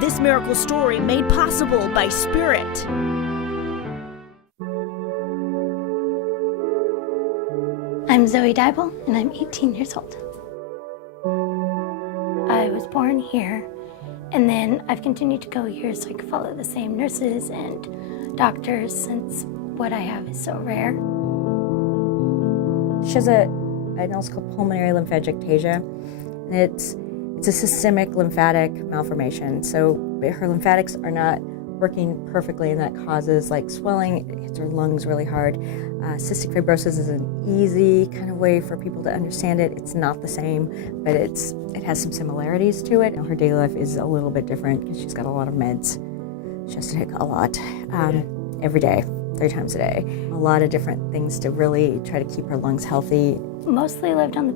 This miracle story made possible by Spirit. I'm Zoe Dybel, and I'm 18 years old. I was born here, and then I've continued to go here so I can follow the same nurses and doctors since what I have is so rare. She has an illness called pulmonary lymphangiectasia, and it's a systemic lymphatic malformation. So her lymphatics are not working perfectly, and that causes like swelling. It hits her lungs really hard. Cystic fibrosis is an easy kind of way for people to understand it. It's not the same, but it has some similarities to it. Her daily life is a little bit different because she's got a lot of meds. She has to take a lot every day, 3 times a day. A lot of different things to really try to keep her lungs healthy. Mostly lived on the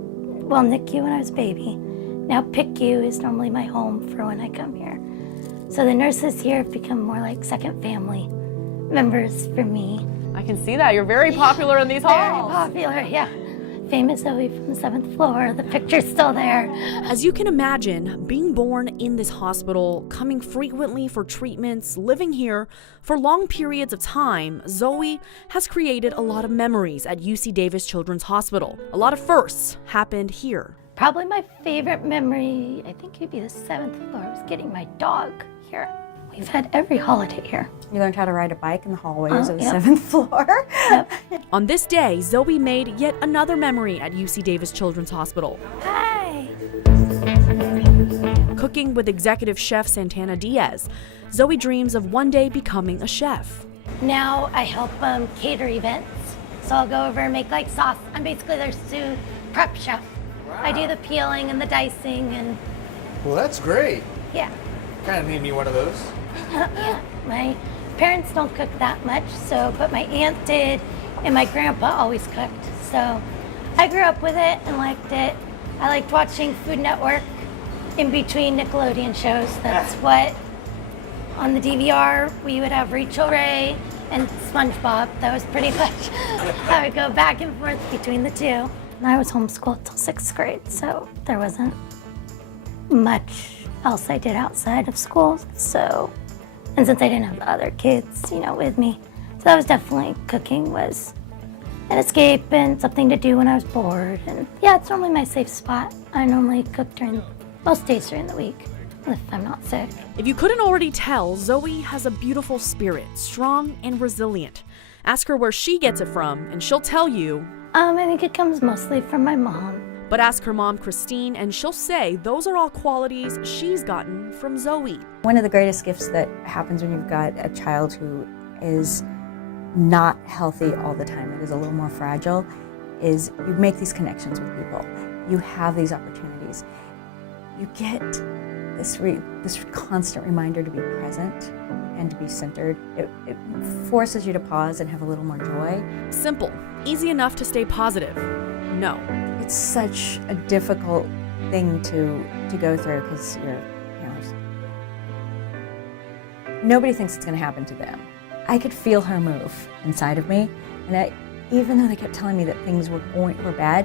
NICU when I was a baby. Now PICU is normally my home for when I come here. So the nurses here have become more like second family members for me. I can see that. You're very popular in these halls. Very popular, yeah. Famous Zoe from the 7th floor. The picture's still there. As you can imagine, being born in this hospital, coming frequently for treatments, living here for long periods of time, Zoe has created a lot of memories at UC Davis Children's Hospital. A lot of firsts happened here. Probably my favorite memory, I think it'd be the 7th floor, was getting my dog here. We've had every holiday here. You learned how to ride a bike in the hallways of the Yep. 7th floor. Yep. On this day, Zoe made yet another memory at UC Davis Children's Hospital. Hi. Cooking with executive chef Santana Diaz, Zoe dreams of one day becoming a chef. Now I help cater events. So I'll go over and make like sauce. I'm basically their sous prep chef. Wow. I do the peeling and the dicing and Well, that's great. yeah. Kind of need me one of those. Yeah, my parents don't cook that much, but my aunt did, and my grandpa always cooked. So I grew up with it and liked it. I liked watching Food Network in between Nickelodeon shows. That's what, on the DVR, we would have Rachel Ray and SpongeBob. That was pretty much, I would go back and forth between the two. And I was homeschooled till 6th grade, so there wasn't much else I did outside of school. And since I didn't have other kids, with me, so that was definitely cooking was an escape and something to do when I was bored. And yeah, it's normally my safe spot. I normally cook most days during the week if I'm not sick. If you couldn't already tell, Zoe has a beautiful spirit, strong and resilient. Ask her where she gets it from, and she'll tell you. I think it comes mostly from my mom. But ask her mom, Christine, and she'll say those are all qualities she's gotten from Zoe. One of the greatest gifts that happens when you've got a child who is not healthy all the time, that is a little more fragile, is you make these connections with people. You have these opportunities. You get this constant reminder to be present and to be centered. It forces you to pause and have a little more joy. Simple, easy enough to stay positive. No. It's such a difficult thing to go through because nobody thinks it's going to happen to them. I could feel her move inside of me, and even though they kept telling me that things were bad,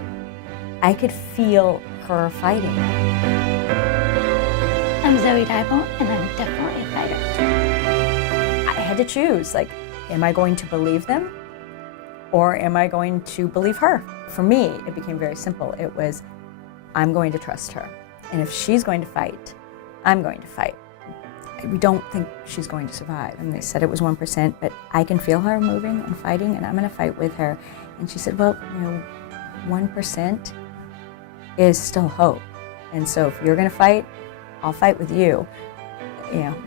I could feel her fighting. I'm Zoe Dybel, and I'm definitely a fighter. I had to choose, am I going to believe them or am I going to believe her? For me, it became very simple. It was, I'm going to trust her. And if she's going to fight, I'm going to fight. We don't think she's going to survive. And they said it was 1%, but I can feel her moving and fighting, and I'm going to fight with her. And she said, well, 1% is still hope. And so if you're going to fight, I'll fight with you.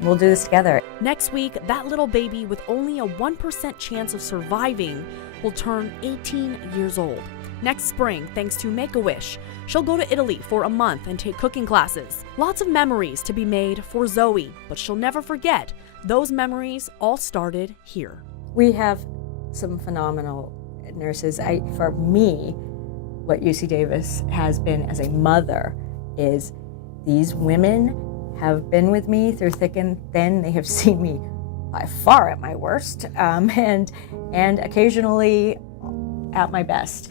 We'll do this together. Next week, that little baby with only a 1% chance of surviving will turn 18 years old. Next spring, thanks to Make-A-Wish, she'll go to Italy for a month and take cooking classes. Lots of memories to be made for Zoe, but she'll never forget those memories all started here. We have some phenomenal nurses. For me, what UC Davis has been as a mother is these women have been with me through thick and thin. They have seen me by far at my worst, and occasionally at my best.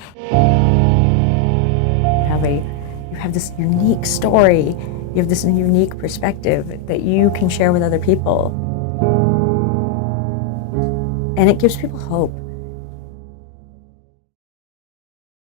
You have this unique story, You have this unique perspective that you can share with other people. And it gives people hope.